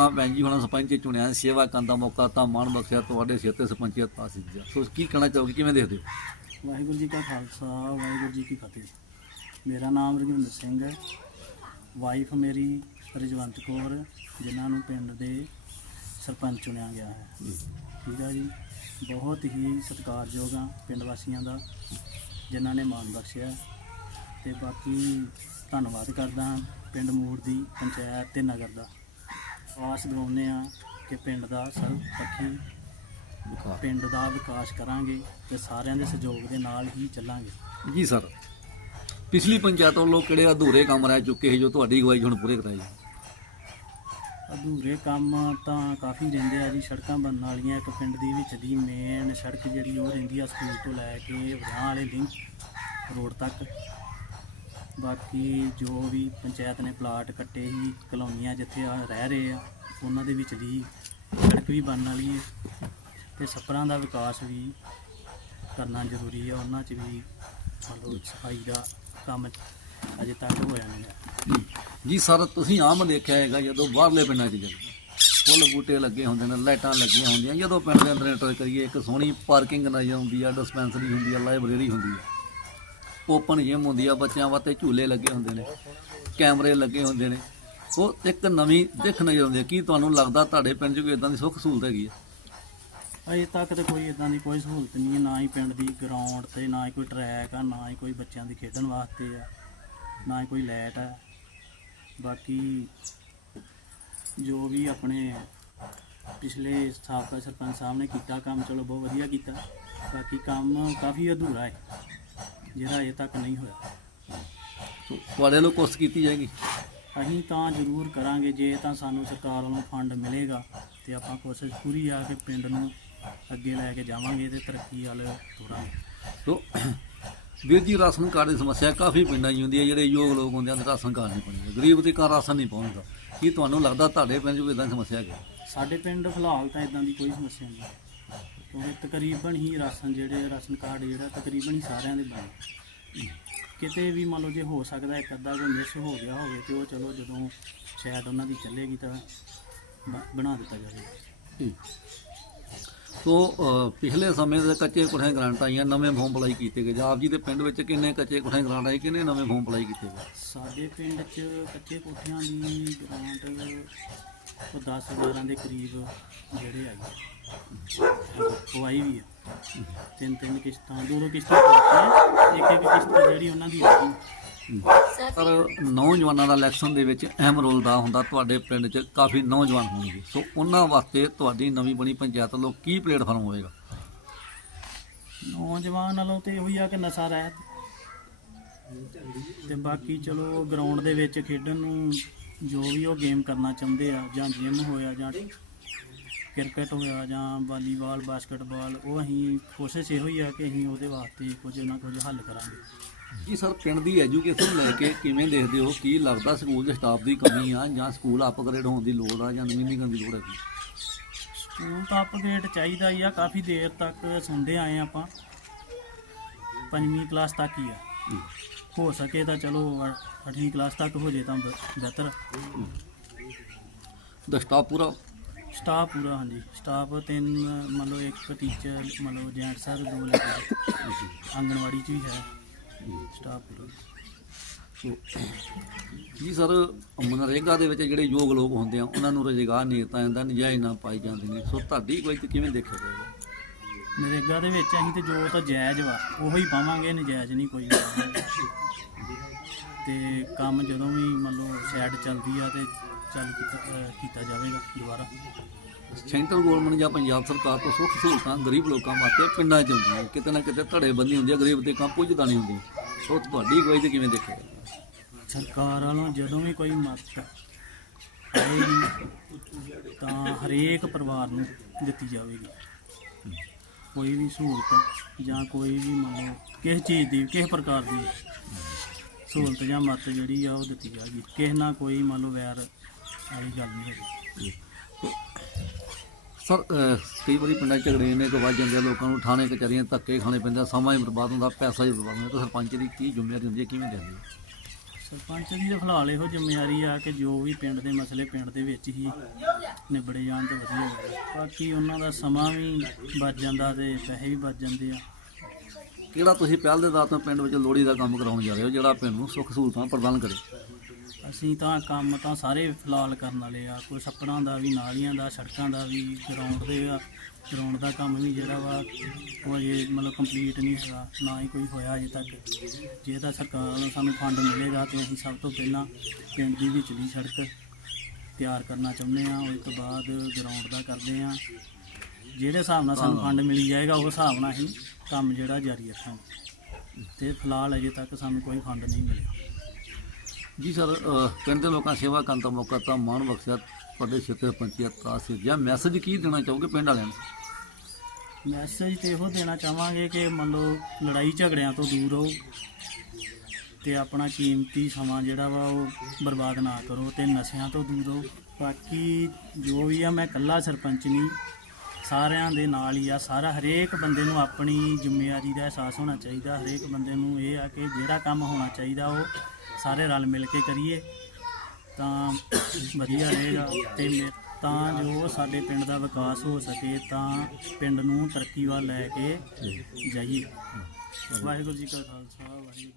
ਲੋਕਾਂ ਭੈਣ ਜੀ ਹੁਣ ਸਰਪੰਚ ਚੁਣਿਆ ਸੇਵਾ ਕਰਨ ਦਾ ਮੌਕਾ ਤਾਂ ਮਾਣ ਬਖਸ਼ਿਆ ਤੁਹਾਡੇ ਸਿਰ ਤੇ ਸਰਪੰਚੀਅਤ ਪਾਸ ਦਿੱਤੀ ਸੋ ਕੀ ਕਹਿਣਾ ਚਾਹੋਗੇ ਕਿਵੇਂ ਦੇਖਦੇ ਹੋ? ਵਾਹਿਗੁਰੂ ਜੀ ਕਾ ਖਾਲਸਾ ਵਾਹਿਗੁਰੂ ਜੀ ਕੀ ਫਤਿਹ। ਮੇਰਾ ਨਾਮ ਰਘਵਿੰਦਰ ਸਿੰਘ ਹੈ। ਵਾਈਫ ਮੇਰੀ ਰਜਵੰਤ ਕੌਰ ਜਿਨ੍ਹਾਂ ਨੂੰ ਪਿੰਡ ਦੇ ਸਰਪੰਚ ਚੁਣਿਆ ਗਿਆ ਹੈ। ਠੀਕ ਹੈ ਜੀ। ਬਹੁਤ ਹੀ ਸਤਿਕਾਰਯੋਗ ਆ ਪਿੰਡ ਵਾਸੀਆਂ ਦਾ ਜਿਨ੍ਹਾਂ ਨੇ ਮਾਣ ਬਖਸ਼ਿਆ। ਤੇ ਬਾਕੀ ਧੰਨਵਾਦ ਕਰਦਾ ਪਿੰਡ ਮੂੜ ਦੀ ਪੰਚਾਇਤ ਤੇ ਨਗਰ ਦਾ। ਆਸ ਦਿਵਾਉਂਦੇ ਆ ਕਿ ਪਿੰਡ ਦਾ ਸਰਵ ਪੱਖੀ ਪਿੰਡ ਦਾ ਵਿਕਾਸ ਕਰਾਂਗੇ ਤੇ ਸਾਰਿਆਂ ਦੇ ਸਹਿਯੋਗ ਦੇ ਨਾਲ ਹੀ ਚੱਲਾਂਗੇ। ਜੀ ਸਰ ਪਿਛਲੀ ਪੰਚਾਇਤ ਵੱਲੋਂ ਕਿਹੜੇ ਅਧੂਰੇ ਕੰਮ ਰਹਿ ਚੁੱਕੇ ਸੀ ਜੋ ਤੁਹਾਡੀ ਅਗਵਾਈ ਹੁਣ ਪੂਰੇ ਕਰਾਏ? ਅਧੂਰੇ ਕੰਮ ਤਾਂ ਕਾਫੀ ਰਹਿੰਦੇ ਆ ਜੀ ਸੜਕਾਂ ਬਣਨ ਵਾਲੀਆਂ ਇੱਕ ਪਿੰਡ ਦੀ ਵਿੱਚ ਦੀ ਮੇਨ ਸੜਕ ਜਿਹੜੀ ਉਹ ਰਹਿੰਦੀ ਆ ਸਕੂਲ ਤੋਂ ਲੈ ਕੇ ਵਿਆਹ ਵਾਲੇ ਲਿੰਕ ਰੋਡ ਤੱਕ। ਬਾਕੀ ਜੋ ਵੀ ਪੰਚਾਇਤ ਨੇ ਪਲਾਟ ਕੱਟੇ ਹੀ ਕਲੋਨੀਆਂ ਜਿੱਥੇ ਆ ਰਹਿ ਰਹੇ ਆ, ਉਹਨਾਂ ਦੇ ਵਿੱਚ ਦੀ ਸੜਕ ਵੀ ਬਣਨ ਵਾਲੀ ਹੈ ਤੇ ਛੱਪੜਾਂ ਦਾ ਵਿਕਾਸ ਵੀ ਕਰਨਾ ਜ਼ਰੂਰੀ ਹੈ, ਉਹਨਾਂ 'ਚ ਵੀ ਮੰਨ ਲਓ ਸਫ਼ਾਈ ਦਾ ਕੰਮ ਅਜੇ ਤੱਕ ਹੋਇਆ ਨਹੀਂ ਹੈ। ਜੀ ਸਰ, ਤੁਸੀਂ ਆਮ ਦੇਖਿਆ ਹੈਗਾ ਜਦੋਂ ਬਾਹਰਲੇ ਪਿੰਡਾਂ 'ਚ ਜਾਂਦੇ ਫੁੱਲ ਬੂਟੇ ਲੱਗੇ ਹੁੰਦੇ ਨੇ, ਲਾਈਟਾਂ ਲੱਗੀਆਂ ਹੁੰਦੀਆਂ, ਜਦੋਂ ਪਿੰਡ ਦੇ ਅੰਦਰ ਐਂਟਰ ਕਰੀਏ, ਇੱਕ ਸੋਹਣੀ ਪਾਰਕਿੰਗ ਨਜ਼ਰ ਆਉਂਦੀ ਆ, ਡਿਸਪੈਂਸਰੀ ਹੁੰਦੀ ਆ, ਲਾਇਬ੍ਰੇਰੀ ਹੁੰਦੀ ਆ ਓਪਨ ਜਿਮ ਹੁੰਦੀ ਆ, ਬੱਚਿਆਂ ਵਾਸਤੇ ਝੂਲੇ ਲੱਗੇ ਹੁੰਦੇ ਨੇ, ਕੈਮਰੇ ਲੱਗੇ ਹੁੰਦੇ ਨੇ। ਉਹ ਇੱਕ ਨਵੀਂ ਦਿੱਖ ਨਜ਼ਰ ਆਉਂਦੀ ਆ, ਕੀ ਤੁਹਾਨੂੰ ਲੱਗਦਾ ਤੁਹਾਡੇ ਪਿੰਡ 'ਚ ਕੋਈ ਇਦਾਂ ਦੀ ਸੁੱਖ ਸਹੂਲਤ ਹੈਗੀ ਆ? ਅਜੇ ਤੱਕ ਤੇ ਕੋਈ ਇਦਾਂ ਦੀ ਕੋਈ ਸਹੂਲਤ ਨਹੀਂ ਹੈ, ਨਾ ਹੀ ਪਿੰਡ ਦੀ ਗਰਾਊਂਡ ਤੇ, ਨਾ ਹੀ ਕੋਈ ਟਰੈਕ ਆ, ਨਾ ਹੀ ਕੋਈ ਬੱਚਿਆਂ ਦੀ ਖੇਡਣ ਵਾਸਤੇ ਆ, ਨਾ ਹੀ ਕੋਈ ਲਾਈਟ ਆ। ਬਾਕੀ ਜੋ ਵੀ ਆਪਣੇ ਪਿਛਲੇ ਸਾਬਕਾ ਸਰਪੰਚ ਸਾਹਿਬ ਨੇ ਕੀਤਾ ਕੰਮ, ਚਲੋ ਬਹੁਤ ਵਧੀਆ ਕੀਤਾ। ਬਾਕੀ ਕੰਮ ਕਾਫੀ ਅਧੂਰਾ ਹੈ। ਜਿਹੜਾ ਅਜੇ ਤੱਕ ਨਹੀਂ ਹੋਇਆ। ਸੋ ਤੁਹਾਡੇ ਵੱਲੋਂ ਕੋਸ਼ਿਸ਼ ਕੀਤੀ ਜਾਏਗੀ? ਅਸੀਂ ਤਾਂ ਜ਼ਰੂਰ ਕਰਾਂਗੇ ਜੇ ਤਾਂ ਸਾਨੂੰ ਸਰਕਾਰ ਵੱਲੋਂ ਫੰਡ ਮਿਲੇਗਾ ਤੇ ਆਪਾਂ ਕੋਸ਼ਿਸ਼ ਪੂਰੀ ਆ ਕੇ ਪਿੰਡ ਨੂੰ ਅੱਗੇ ਲੈ ਕੇ ਜਾਵਾਂਗੇ ਤੇ ਤਰੱਕੀ ਵੱਲ ਤੁਰਾਂਗੇ। ਸੋ ਵੀਰ ਜੀ ਰਾਸ਼ਨ ਕਾਰਡ ਦੀ ਸਮੱਸਿਆ ਕਾਫੀ ਪਿੰਡਾਂ 'ਚ ਹੁੰਦੀ ਹੈ ਜਿਹੜੇ ਯੋਗ ਲੋਕ ਹੁੰਦੇ ਹਨ ਰਾਸ਼ਨ ਕਾਰਡ ਨਹੀਂ ਪਹੁੰਚਦਾ ਗਰੀਬ ਦੇ ਘਰ ਰਾਸ਼ਨ ਨਹੀਂ ਪਹੁੰਚਦਾ ਕੀ ਤੁਹਾਨੂੰ ਲੱਗਦਾ ਤੁਹਾਡੇ ਪਿੰਡ 'ਚ ਕੋਈ ਇਦਾਂ ਦੀ ਸਮੱਸਿਆ ਹੈਗੀ? ਸਾਡੇ ਪਿੰਡ ਫਿਲਹਾਲ ਤਾਂ ਇਦਾਂ ਦੀ ਕੋਈ ਸਮੱਸਿਆ ਨਹੀਂ। ਕਿਉਂਕਿ ਤਕਰੀਬਨ ਹੀ ਰਾਸ਼ਨ ਜਿਹੜੇ ਰਾਸ਼ਨ ਕਾਰਡ ਜਿਹੜਾ ਤਕਰੀਬਨ ਹੀ ਸਾਰਿਆਂ ਦੇ ਬਣੇ। ਕਿਤੇ ਵੀ ਮੰਨ ਲਓ ਜੇ ਹੋ ਸਕਦਾ ਇੱਕ ਅੱਧਾ ਕੋਈ ਮਿਸ ਹੋ ਗਿਆ ਹੋਵੇ ਤੇ ਉਹ ਚਲੋ ਜਦੋਂ ਸ਼ਾਇਦ ਉਹਨਾਂ ਦੀ ਚੱਲੇਗੀ ਤਾਂ ਬਣਾ ਦਿੱਤਾ ਜਾਵੇ ਸੋ ਪਿਛਲੇ ਸਮੇਂ ਦੇ ਕੱਚੇ ਕੁਠੇ ਗ੍ਰਾਂਟ ਆਈਆਂ ਨਵੇਂ ਫਾਰਮ ਅਪਲਾਈ ਕੀਤੇ ਗਏ। ਆਪ ਜੀ ਦੇ ਪਿੰਡ ਵਿੱਚ ਕਿੰਨੇ ਕੱਚੇ ਕੁਠੇ ਗ੍ਰਾਂਟ ਆਏ ਕਿੰਨੇ ਨਵੇਂ ਫਾਰਮ ਅਪਲਾਈ ਕੀਤੇ ਗਏ? ਸਾਡੇ ਪਿੰਡ 'ਚ ਕੱਚੇ ਕੋਠਿਆਂ ਦੀ ਗ੍ਰਾਂਟ ਉਹ 10 12 ਦੇ ਕਰੀਬ ਜਿਹੜੇ ਆਈ ਉਹ ਆਈ ਵੀ ਆ। ਤਿੰਨ ਤਿੰਨ ਕਿਸ਼ਤਾਂ ਦੋ ਦੋ ਕਿਸ਼ਤਾਂ ਇੱਕ ਇੱਕ ਕਿਸ਼ਤ ਜਿਹੜੀ ਉਹਨਾਂ ਦੀ ਆ ਗਈ। ਪਰ ਨੌਜਵਾਨਾਂ ਦਾ ਇਲੈਕਸ਼ਨ ਦੇ ਵਿੱਚ ਅਹਿਮ ਰੋਲ ਦਾ ਹੁੰਦਾ। ਤੁਹਾਡੇ ਪਿੰਡ 'ਚ ਕਾਫੀ ਨੌਜਵਾਨ ਹੋਣਗੇ। ਸੋ ਉਹਨਾਂ ਵਾਸਤੇ ਤੁਹਾਡੀ ਨਵੀਂ ਬਣੀ ਪੰਚਾਇਤ ਵੱਲੋਂ ਕੀ ਪਲੇਟਫਾਰਮ ਹੋਵੇਗਾ? ਨੌਜਵਾਨ ਨਾਲੋਂ ਤੇ ਇਹੋ ਹੀ ਆ ਕਿ ਨਸ਼ਾ ਰਹਿਤ। ਤੇ ਬਾਕੀ ਚਲੋ ਗਰਾਊਂਡ ਦੇ ਵਿੱਚ ਖੇਡਣ ਨੂੰ ਜੋ ਵੀ ਉਹ ਗੇਮ ਕਰਨਾ ਚਾਹੁੰਦੇ ਆ ਜਾਂ ਜਿਮ ਹੋਇਆ ਜਾਂ ਕ੍ਰਿਕਟ ਹੋਇਆ ਜਾਂ ਵਾਲੀਬਾਲ ਬਾਸਕਟਬਾਲ ਉਹ ਅਸੀਂ ਕੋਸ਼ਿਸ਼ ਇਹੋ ਹੀ ਆ ਕਿ ਅਸੀਂ ਉਹਦੇ ਵਾਸਤੇ ਕੁਝ ਨਾ ਕੁਝ ਹੱਲ ਕਰਾਂਗੇ। ਜੀ ਸਰ ਪਿੰਡ ਦੀ ਐਜੂਕੇਸ਼ਨ ਲੈ ਕੇ ਕਿਵੇਂ ਦੇਖਦੇ ਹੋ? ਕੀ ਲੱਗਦਾ ਸਕੂਲ ਦੇ ਸਟਾਫ ਦੀ ਕਮੀ ਆ ਜਾਂ ਸਕੂਲ ਅਪਗ੍ਰੇਡ ਹੋਣ ਦੀ ਲੋੜ ਆ ਜਾਂ ਨਵੀਨੀਕਰਨ ਦੀ ਲੋੜ ਹੈਗੀ? ਸਕੂਲ ਤਾਂ ਅਪਡੇਟ ਚਾਹੀਦਾ ਹੀ ਆ ਕਾਫੀ ਦੇਰ ਤੱਕ ਸੁਣਦੇ ਆਏ ਆਪਾਂ। ਪੰਜਵੀਂ ਕਲਾਸ ਤੱਕ ਹੀ ਆ। ਹੋ ਸਕੇ ਤਾਂ ਚਲੋ ਅ- ਅੱਠਵੀਂ ਕਲਾਸ ਤੱਕ ਹੋ ਜੇ ਤਾਂ ਬ- ਬਿਹਤਰ। ਦਾ ਸਟਾਫ ਪੂਰਾ? ਸਟਾਫ ਪੂਰਾ ਹਾਂਜੀ। ਸਟਾਫ ਤਿੰਨ ਮੰਨ ਲਓ ਇੱਕ ਟੀਚਰ ਮੰਨ ਲਓ ਜੈਂਟ ਸਰ ਦੋ ਲੇਡੀ ਆਂਗਣਵਾੜੀ 'ਚ ਵੀ ਹੈ। ਸਟਾਫ ਪੂਰਾ। ਸੋ ਜੀ ਸਰ ਮਨਰੇਗਾ ਦੇ ਵਿੱਚ ਜਿਹੜੇ ਯੋਗ ਲੋਕ ਹੁੰਦੇ ਆ ਉਹਨਾਂ ਨੂੰ ਰੁਜ਼ਗਾਰ ਨਹੀਂ ਦਿੱਤਾ ਜਾਂਦਾ ਨਜਾਇਜ਼ ਨਾ ਪਾਈ ਜਾਂਦੇ ਨੇ। ਸੋ ਤੁਹਾਡੀ ਕੋਈ ਕਿਵੇਂ ਦੇਖਿਆ ਜਾਏਗਾ? ਨਰੇਗਾ ਦੇ ਵਿੱਚ ਅਸੀਂ ਤੇ ਜੋ ਤਾਂ ਜਾਇਜ਼ ਵਾ ਉਹੋ ਪਾਵਾਂਗੇ ਨਜਾਇਜ਼ ਨਹੀਂ ਕੋਈ। ਤੇ ਕੰਮ ਜਦੋਂ ਵੀ ਮੰਨ ਲਓ ਸਾਈਡ ਚੱਲਦੀ ਆ ਤੇ ਚੱਲ ਕੀਤਾ ਜਾਵੇਗਾ ਦੁਬਾਰਾ। ਸੈਂਟਰ ਗਵਰਨਮੈਂਟ ਜਾਂ ਪੰਜਾਬ ਸਰਕਾਰ ਤੋਂ ਸੁੱਖ ਸਹੂਲਤਾਂ ਗਰੀਬ ਲੋਕਾਂ ਵਾਸਤੇ ਪਿੰਡਾਂ 'ਚ ਹੁੰਦੀਆਂ ਕਿਤੇ ਨਾ ਕਿਤੇ ਧੜੇ ਬੰਦੀ ਹੁੰਦੀ ਆ ਗਰੀਬ ਦੇ ਕੰਮ ਪੁੱਜਦਾ ਨਹੀਂ ਹੁੰਦੀ। ਸੋ ਤੁਹਾਡੀ ਕੋਈ ਤੇ ਕਿਵੇਂ ਦੇਖਿਆ ਸਰਕਾਰ ਵੱਲੋਂ ਜਦੋਂ ਵੀ ਕੋਈ ਮਦਦ ਆਏਗੀ ਤਾਂ ਹਰੇਕ ਪਰਿਵਾਰ ਨੂੰ ਦਿੱਤੀ ਜਾਵੇਗੀ। ਕੋਈ ਵੀ ਸਹੂਲਤ ਜਾਂ ਕੋਈ ਵੀ ਮੰਨ ਲਓ ਕਿਸੇ ਚੀਜ਼ ਦੀ ਕਿਸੇ ਪ੍ਰਕਾਰ ਦੀ। ਸਹੂਲਤ ਜਾਂ ਮਦਦ ਜਿਹੜੀ ਆ ਉਹ ਦਿੱਤੀ ਜਾਵੇਗੀ ਕਿਸੇ ਨਾਲ ਕੋਈ ਮੰਨ ਲਓ ਵੈਰ ਵਾਲੀ ਗੱਲ ਨਹੀਂ ਹੈਗੀ। ਸਰ ਕਈ ਵਾਰੀ ਪਿੰਡਾਂ 'ਚ ਝਗੜੇ ਨੇ ਕਿ ਵੱਜ ਜਾਂਦੇ ਆ ਲੋਕਾਂ ਨੂੰ ਥਾਣੇ ਕਚਹਿਰੀਆਂ ਧੱਕੇ ਖਾਣੇ ਪੈਂਦੇ ਸਮਾਂ ਹੀ ਬਰਬਾਦ ਹੁੰਦਾ ਪੈਸਾ ਹੀ ਬਰਬਾਦ ਹੁੰਦਾ। ਤਾਂ ਸਰਪੰਚ ਦੀ ਕੀ ਜ਼ਿੰਮੇਵਾਰੀ ਹੁੰਦੀ ਹੈ? ਕਿਵੇਂ ਦਿੰਦੇ ਸਰਪੰਚ ਦੀ ਤਾਂ ਫਿਲਹਾਲ ਇਹੋ ਜ਼ਿੰਮੇਵਾਰੀ ਆ ਕਿ ਜੋ ਵੀ ਪਿੰਡ ਦੇ ਮਸਲੇ ਪਿੰਡ ਦੇ ਵਿੱਚ ਹੀ ਨਿਬੜੇ ਜਾਣ ਤੇ ਵਧੀਆ ਹੋਵੇ। ਬਾਕੀ ਉਹਨਾਂ ਦਾ ਸਮਾਂ ਵੀ ਬਚ ਜਾਂਦਾ ਤੇ ਪੈਸੇ ਵੀ ਬਚ ਜਾਂਦੇ ਆ। ਕਿਹੜਾ ਤੁਸੀਂ ਪਹਿਲ ਦੇ ਆਧਾਰ ਤੋਂ ਪਿੰਡ ਵਿੱਚ ਲੋੜੀ ਦਾ ਕੰਮ ਕਰਾਉਣ ਜਾ ਰਹੇ ਹੋ ਜਿਹੜਾ ਪਿੰਡ ਨੂੰ ਸੁੱਖ ਸਹੂਲਤਾਂ ਪ੍ਰਦਾਨ ਕਰੇ? ਅਸੀਂ ਤਾਂ ਕੰਮ ਤਾਂ ਸਾਰੇ ਫਿਲਹਾਲ ਕਰਨ ਵਾਲੇ ਆ ਕੋਈ ਛੱਪੜਾਂ ਦਾ ਵੀ ਨਾਲੀਆਂ ਦਾ ਸੜਕਾਂ ਦਾ ਵੀ ਗਰਾਊਂਡ ਦੇ ਆ। ਗਰਾਊਂਡ ਦਾ ਕੰਮ ਵੀ ਜਿਹੜਾ ਵਾ ਉਹ ਅਜੇ ਮਤਲਬ ਕੰਪਲੀਟ ਨਹੀਂ ਹੋਇਆ ਨਾ ਹੀ ਕੋਈ ਹੋਇਆ ਅਜੇ ਤੱਕ। ਜੇ ਤਾਂ ਸਰਕਾਰ ਵੱਲੋਂ ਸਾਨੂੰ ਫੰਡ ਮਿਲੇਗਾ ਤੇ ਅਸੀਂ ਸਭ ਤੋਂ ਪਹਿਲਾਂ ਪਿੰਡ ਦੀ ਵਿਚਲੀ ਸੜਕ ਤਿਆਰ ਕਰਨਾ ਚਾਹੁੰਦੇ ਆ ਉਸ ਤੋਂ ਬਾਅਦ ਗਰਾਊਂਡ ਦਾ ਕਰਦੇ ਆ। ਜਿਹੜੇ ਹਿਸਾਬ ਨਾਲ ਸਾਨੂੰ ਫੰਡ ਮਿਲ ਜਾਏਗਾ ਉਸ ਹਿਸਾਬ ਨਾਲ ਅਸੀਂ ਕੰਮ ਜਿਹੜਾ ਜਾਰੀ ਰੱਖਾਂਗੇ ਤੇ ਫਿਲਹਾਲ ਅਜੇ ਤੱਕ ਸਾਨੂੰ ਕੋਈ ਫੰਡ ਨਹੀਂ ਮਿਲਿਆ। ਜੀ ਸਰ ਅਹ ਪਿੰਡ ਦੇ ਲੋਕਾਂ ਸੇਵਾ ਕਰਨ ਦਾ ਮੌਕਾ ਤਾਂ ਮਾਣ ਬਖਸ਼ਿਆ ਤੁਹਾਡੇ ਸਿੱਤੇ ਪੰਚਾਇਤ ਤਰਾਸ ਜਾਂ ਮੈਸੇਜ ਕੀ ਦੇਣਾ ਚਾਹੋਗੇ ਪਿੰਡ ਵਾਲਿਆਂ ਨੂੰ? ਮੈਸੇਜ ਤੇ ਇਹੋ ਦੇਣਾ ਚਾਹਾਂਗੇ ਕਿ ਮੰਨ ਲਓ ਲੜਾਈ ਝਗੜਿਆਂ ਤੋਂ ਦੂਰ ਰਹੋ ਤੇ ਆਪਣਾ ਕੀਮਤੀ ਸਮਾਂ ਜਿਹੜਾ ਵਾ ਉਹ ਬਰਬਾਦ ਨਾ ਕਰੋ ਤੇ ਨਸ਼ਿਆਂ ਤੋਂ ਦੂਰ ਰਹੋ। ਬਾਕੀ ਜੋ ਵੀ ਆ ਮੈਂ ਇਕੱਲਾ ਸਰਪੰਚ ਨਹੀਂ ਸਾਰਿਆਂ ਦੇ ਨਾਲ ਹੀ ਆ। ਸਾਰਾ ਹਰੇਕ ਬੰਦੇ ਨੂੰ ਆਪਣੀ ਜ਼ਿੰਮੇਵਾਰੀ ਦਾ ਅਹਿਸਾਸ ਹੋਣਾ ਚਾਹੀਦਾ। ਹਰੇਕ ਬੰਦੇ ਨੂੰ ਇਹ ਆ ਕਿ ਜਿਹੜਾ ਕੰਮ ਹੋਣਾ ਚਾਹੀਦਾ ਉਹ ਸਾਰੇ ਰਲ ਮਿਲ ਕੇ ਕਰੀਏ। ਤਾਂ ਵਧੀਆ ਰਹੇਗਾ ਤੇ ਮੇ- ਤਾਂ ਜੋ ਸਾਡੇ ਪਿੰਡ ਦਾ ਵਿਕਾਸ ਹੋ ਸਕੇ ਤਾਂ ਪਿੰਡ ਨੂੰ ਤਰੱਕੀ ਵੱਲ ਲੈ ਕੇ ਜਾਈਏ। ਵਾਹਿਗੁਰੂ ਜੀ ਕਾ ਖਾਲਸਾ ਵਾਹਿਗੁਰੂ ਜੀ